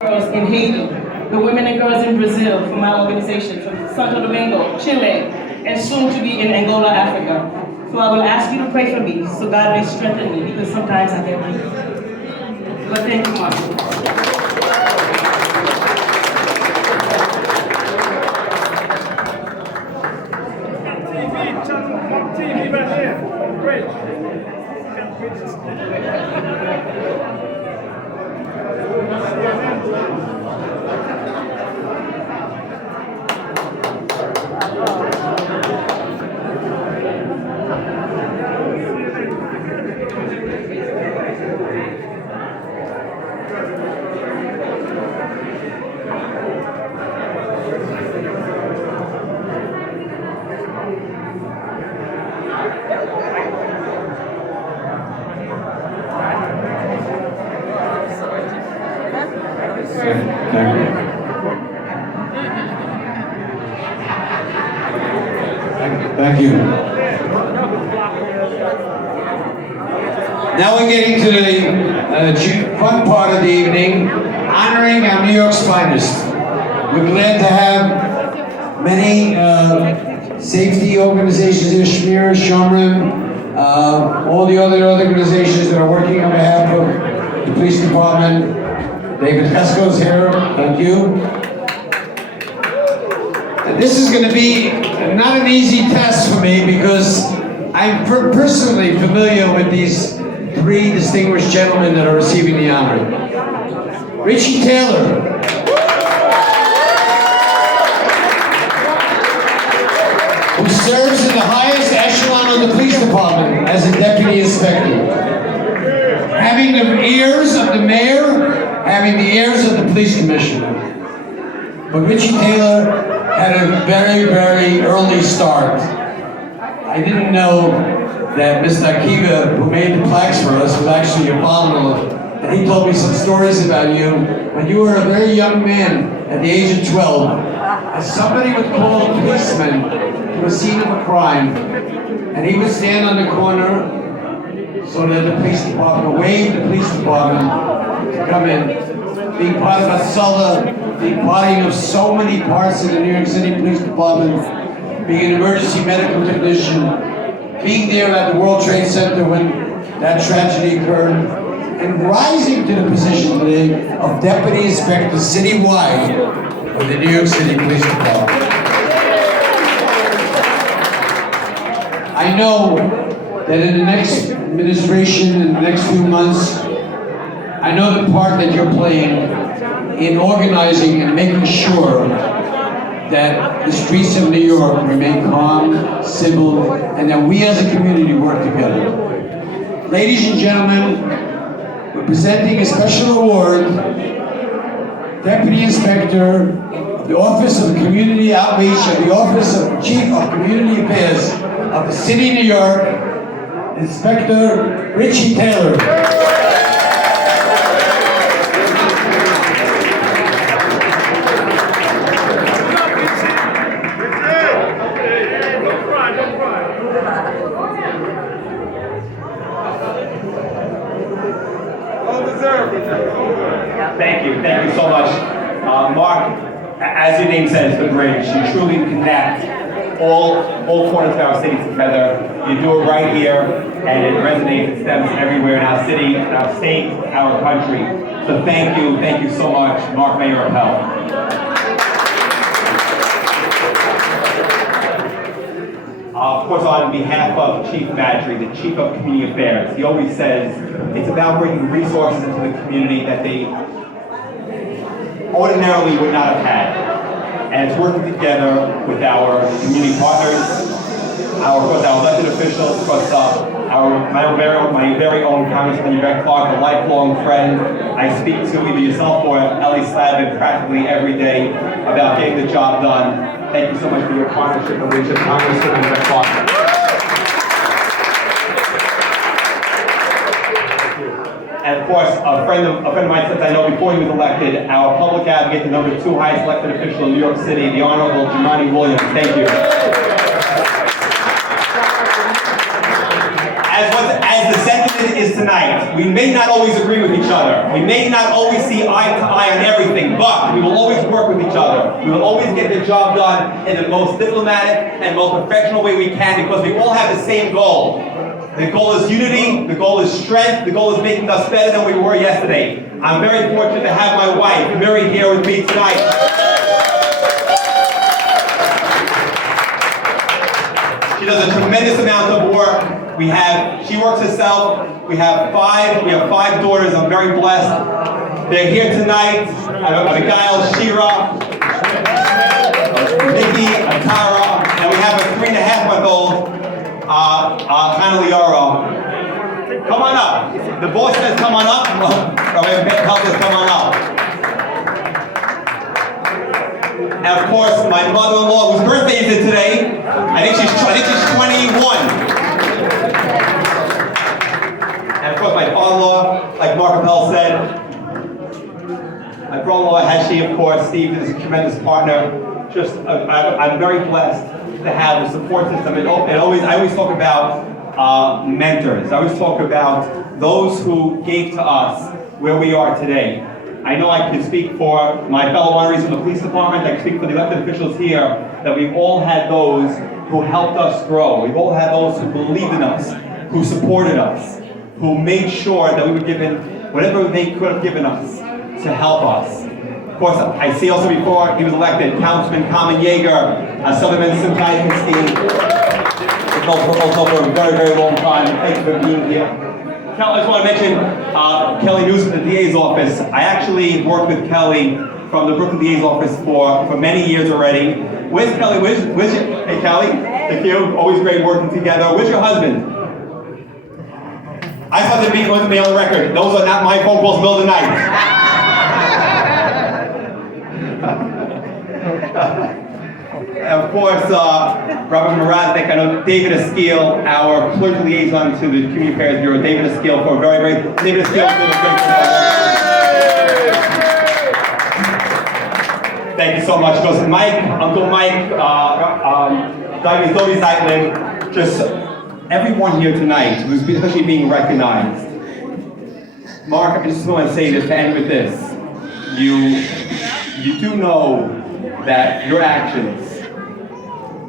girls in Haiti, the women and girls in Brazil from my organization, from Santo Domingo, Chile, and soon to be in Angola, Africa. So I will ask you to pray for me so God may strengthen me because sometimes I get weak. But thank you, Marshall. TV right here. Great. Thank you. Now we're getting to the fun part of the evening, honoring our New York's finest. We're glad to have many safety organizations here, Shmir, Shomrim, all the other organizations that are working on behalf of the police department. David Fesco's here, thank you. This is going to be not an easy task for me because I'm personally familiar with these three distinguished gentlemen that are receiving the honor. Richie Taylor. Who serves in the highest echelon of the police department as a deputy inspector. Having the ears of the mayor, having the ears of the police commissioner. But Richie Taylor had a very, very early start. I didn't know that Mr. Akiva, who made the plaques for us, was actually your father-in-law. And he told me some stories about you when you were a very young man at the age of 12. And somebody would call a policeman to a scene of a crime, and he would stand on the corner so that the police department, waved the police department to come in. Being part of Asala, being part of so many parts of the New York City Police Department, being an emergency medical technician, being there at the World Trade Center when that tragedy occurred, and rising to the position today of Deputy Inspector citywide of the New York City Police Department. I know that in the next administration, in the next few months, I know the part that you're playing in organizing and making sure that the streets of New York remain calm, civil, and that we as a community work together. Ladies and gentlemen, we're presenting a special award, Deputy Inspector of the Office of Community Outreach and the Office of Chief of Community Affairs of the City of New York, Inspector Richie Taylor. Thank you so much. Mark, as your name says, the bridge. You truly connect all corners of our city together. You do it right here, and it resonates, it stems everywhere in our city, our state, our country. So thank you so much, Mark Mayor Appel. Of course, on behalf of Chief Madry, the Chief of Community Affairs, he always says it's about bringing resources into the community that they ordinarily would not have had. And it's working together with our community partners, of course, our elected officials, of course, my very own Congressman Yvette Clarke, a lifelong friend. I speak to either yourself or Ellie Slavin practically every day about getting the job done. Thank you so much for your partnership and leadership, Congressman Yvette Clarke. And of course, a friend of mine since I know before he was elected, our public advocate, the #2 highest elected official in New York City, the Honorable Jumaane Williams. Thank you. As the sentiment is tonight, we may not always agree with each other. We may not always see eye to eye on everything. get the job done in the most diplomatic and most professional way we can, because we all have the same goal. The goal is unity, the goal is strength, the goal is making us better than we were yesterday. I'm very fortunate to have my wife, Mary, here with me tonight. She does a tremendous amount of work. She works herself. We have five daughters. I'm very blessed. They're here tonight. Abigail, Shira, Nikki, Atara, and we have a 3.5-month-old, Hannah Liara. Come on up. The boss says come on up. Help us come on up. And of course, my mother-in-law, whose birthday is it today? I think she's 21. And of course, my father-in-law, like Mark Appel said, my brother-in-law, Heshi, of course, Steve is a tremendous partner. I'm very blessed to have a support system. I always talk about mentors. I always talk about those who gave to us where we are today. I know I can speak for my fellow honorees from the police department, I can speak for the elected officials here, that we've all had those who helped us grow. We've all had those who believed in us, who supported us, who made sure that we were given whatever they could have given us to help us. Of course, I see also before he was elected, Councilman Carmen Yeager, Sutherland Sintai Christine, also for a very, very long time. Thank you for being here. I just want to mention Kelly Newsom, the DA's office. I actually worked with Kelly from the Brooklyn DA's office for many years already. Where's Kelly? Hey Kelly, thank you. Always great working together. Where's your husband? I thought to be with me on the record. Those are not my phone calls in the middle of the night. And of course, Robert Mrazek, I know David Esquil, our clerk liaison to the Community Affairs Bureau. David Esquil for a David Esquil for a great Thank you so much. Goes to Mike, Uncle Mike, Doby Zeitlin, just everyone here tonight who's especially being recognized. Mark, I just want to say this to end with this. You do know that your actions,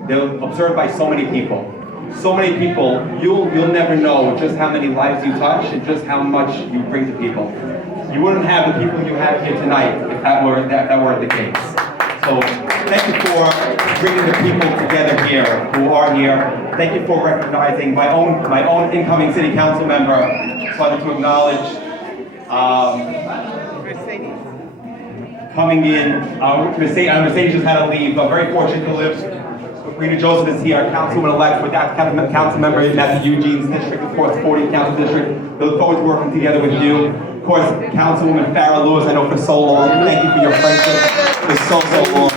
they're observed by so many people. So many people, you'll never know just how many lives you touch and just how much you bring to people. You wouldn't have the people you have here tonight if that weren't the case. So thank you for bringing the people together here who are here. Thank you for recognizing my own incoming city council member. Just wanted to acknowledge coming in. Mercedes just had to leave. I'm very fortunate to live. Rita Joseph is here, Councilwoman-elect with that council member in that's Eugene's district, of course, 40th Council District. We look forward to working together with you. Of course, Councilwoman Farrah Lewis, I know for so long. Thank you for your friendship for so long.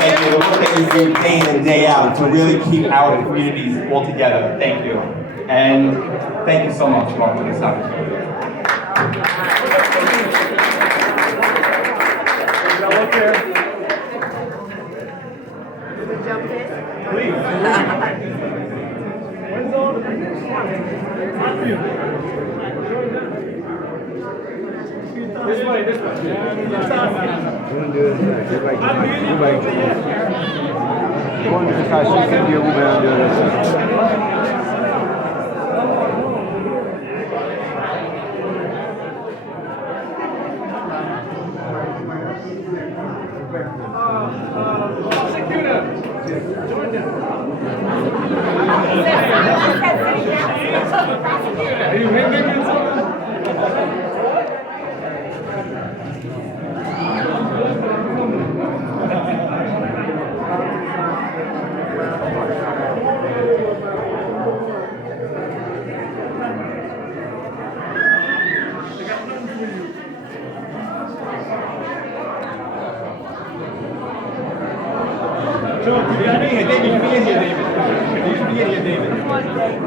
Thank you. The work that you do day in and day out to really keep our communities all together. Thank you. And thank you so much, Mark, for this opportunity. Please. This way.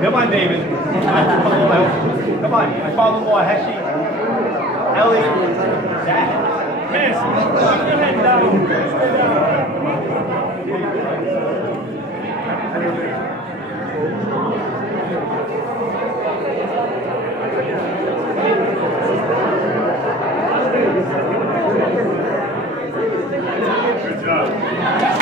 Come on, David. Come on. My father-in-law, Heshi, Ellie, Dad. Miss, put your head down. job.